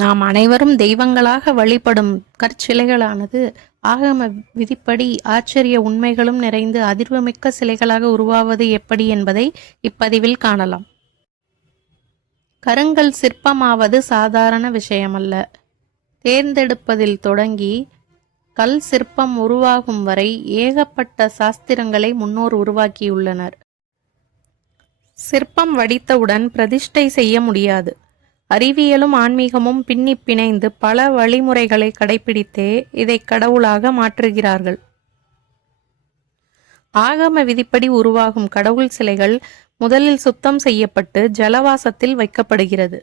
நாம் அனைவரும் தெய்வங்களாக வழிபடும் கற்சிலைகளானது ஆகம விதிப்படி ஆச்சரிய உண்மைகளும் நிறைந்து அதிர்வுமிக்க சிலைகளாக உருவாவது எப்படி என்பதை இப்பதிவில் காணலாம். கருங்கல் சிற்பமாவது சாதாரண விஷயமல்ல. தேர்ந்தெடுப்பதில் தொடங்கி கல் சிற்பம் உருவாகும் வரை ஏகப்பட்ட சாஸ்திரங்களை முன்னோர் உருவாக்கியுள்ளனர். சிற்பம் வடித்தவுடன் பிரதிஷ்டை செய்ய முடியாது. அறிவியலும் ஆன்மீகமும் பின்னி பிணைந்து பல வழிமுறைகளை கடைபிடித்தே இதை கடவுளாக மாற்றுகிறார்கள். ஆகம விதிப்படி உருவாகும் கடவுள் சிலைகள் முதலில் சுத்தம் செய்யப்பட்டு ஜலவாசத்தில் வைக்கப்படுகிறது.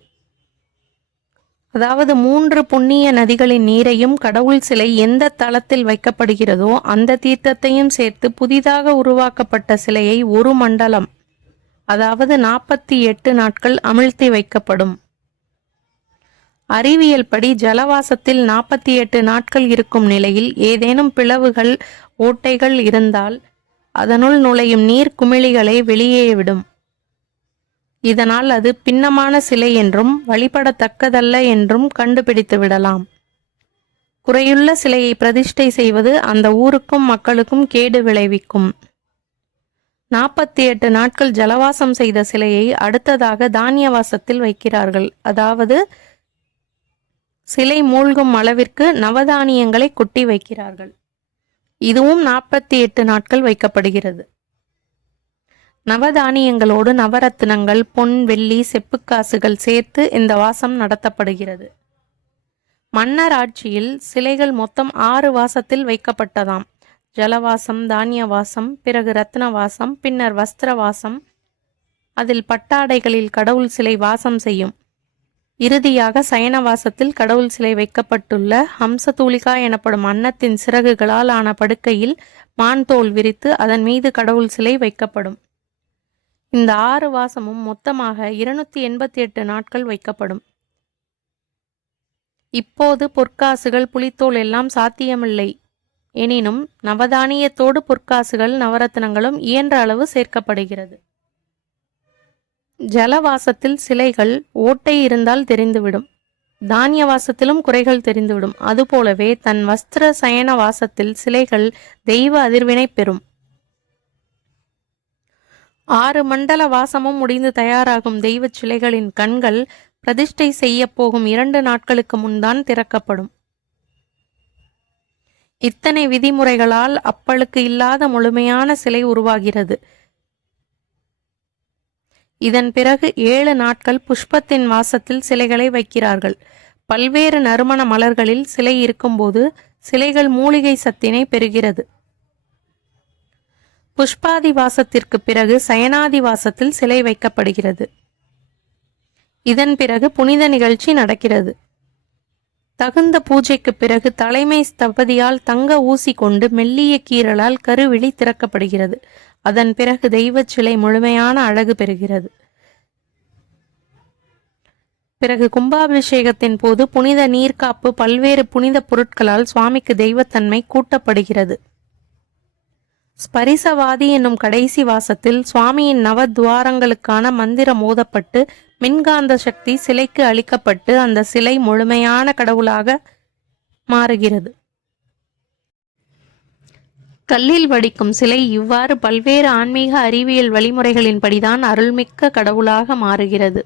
அதாவது 3 புண்ணிய நதிகளின் நீரையும் கடவுள் சிலை எந்த தளத்தில் வைக்கப்படுகிறதோ அந்த தீர்த்தத்தையும் சேர்த்து புதிதாக உருவாக்கப்பட்ட சிலையை ஒரு மண்டலம், அதாவது 48 நாட்கள் அமிழ்த்தி வைக்கப்படும். அறிவியல் படி ஜலவாசத்தில் 48 நாட்கள் இருக்கும் நிலையில் ஏதேனும் பிளவுகள், ஓட்டைகள் இருந்தால் அதனுள் நுழையும் நீர் குமிழிகளை வெளியே விடும். இதனால் அது பின்னமான சிலை என்றும் வழிபடத்தக்கதல்ல என்றும் கண்டுபிடித்து விடலாம். குறையுள்ள சிலையை பிரதிஷ்டை செய்வது அந்த ஊருக்கும் மக்களுக்கும் கேடு விளைவிக்கும். 48 நாட்கள் ஜலவாசம் செய்த சிலையை அடுத்ததாக தானியவாசத்தில் வைக்கிறார்கள். அதாவது சிலை மூழ்கும் அளவிற்கு நவதானியங்களை கொட்டி வைக்கிறார்கள். இதுவும் 48 நாட்கள் வைக்கப்படுகிறது. நவதானியங்களோடு நவரத்தினங்கள், பொன், வெள்ளி, செப்புக்காசுகள் சேர்த்து இந்த வாசம் நடத்தப்படுகிறது. மன்னர் ஆட்சியில் சிலைகள் மொத்தம் 6 வாசத்தில் வைக்கப்பட்டதாம். ஜலவாசம், தானியவாசம், பிறகு ரத்னவாசம், பின்னர் வஸ்திரவாசம். அதில் பட்டாடைகளில் கடவுள் சிலை வாசம் செய்யும். இறுதியாக சயனவாசத்தில் கடவுள் சிலை வைக்கப்பட்டுள்ள ஹம்சதூலிகா எனப்படும் அன்னத்தின் சிறகுகளால் ஆன படுக்கையில் மான் தோல் விரித்து அதன் மீது கடவுள் சிலை வைக்கப்படும். இந்த 6 வாசமும் மொத்தமாக 288 நாட்கள் வைக்கப்படும். இப்போது பொற்காசுகள், புலித்தோல் எல்லாம் சாத்தியமில்லை. எனினும் நவதானியத்தோடு பொற்காசுகள், நவரத்னங்களும் இயன்ற அளவு சேர்க்கப்படுகிறது. ஜலவாசத்தில் சிலைகள் ஓட்டை இருந்தால் தெரிந்துவிடும். தானிய வாசத்திலும் குறைகள் தெரிந்துவிடும். அதுபோலவே தன் வஸ்திர சயன வாசத்தில் சிலைகள் தெய்வ அதிர்வினை பெறும். 6 மண்டல வாசமும் முடிந்து தயாராகும் தெய்வ சிலைகளின் கண்கள் பிரதிஷ்டை செய்ய போகும் 2 நாட்களுக்கு முன்தான் திறக்கப்படும். இத்தனை விதிமுறைகளால் அப்பளுக்கு இல்லாத முழுமையான சிலை உருவாகிறது. இதன் பிறகு 7 நாட்கள் புஷ்பத்தின் வாசத்தில் சிலைகளை வைக்கிறார்கள். பல்வேறு நறுமண மலர்களில் சிலை இருக்கும்போது சிலைகள் மூலிகை சத்தினை பெறுகிறது. புஷ்பாதி வாசத்திற்கு பிறகு சயனாதி வாசத்தில் சிலை வைக்கப்படுகிறது. இதன் பிறகு புனித நிகழ்ச்சி நடக்கிறது. தகுந்த பூஜைக்கு பிறகு தலைமை ஸ்தபதியால் தங்க ஊசி கொண்டு மெல்லிய கீறலால் கருவிழி திறக்கப்படுகிறது. அதன் பிறகு தெய்வ சிலை முழுமையான அழகு பெறுகிறது. பிறகு கும்பாபிஷேகத்தின் போது புனித நீர்காப்பு, பல்வேறு புனித பொருட்களால் சுவாமிக்கு தெய்வத்தன்மை கூட்டப்படுகிறது. ஸ்பரிசவாதி என்னும் கடைசி வாசத்தில் சுவாமியின் நவத்வாரங்களுக்கான மந்திரம் ஓதப்பட்டு மின்காந்த சக்தி சிலைக்கு அளிக்கப்பட்டு அந்த சிலை முழுமையான கடவுளாக மாறுகிறது. கல்லில் வடிக்கும் சிலை இவ்வாறு பல்வேறு ஆன்மீக அறிவியல் வழிமுறைகளின்படிதான் அருள்மிக்க கடவுளாக மாறுகிறது.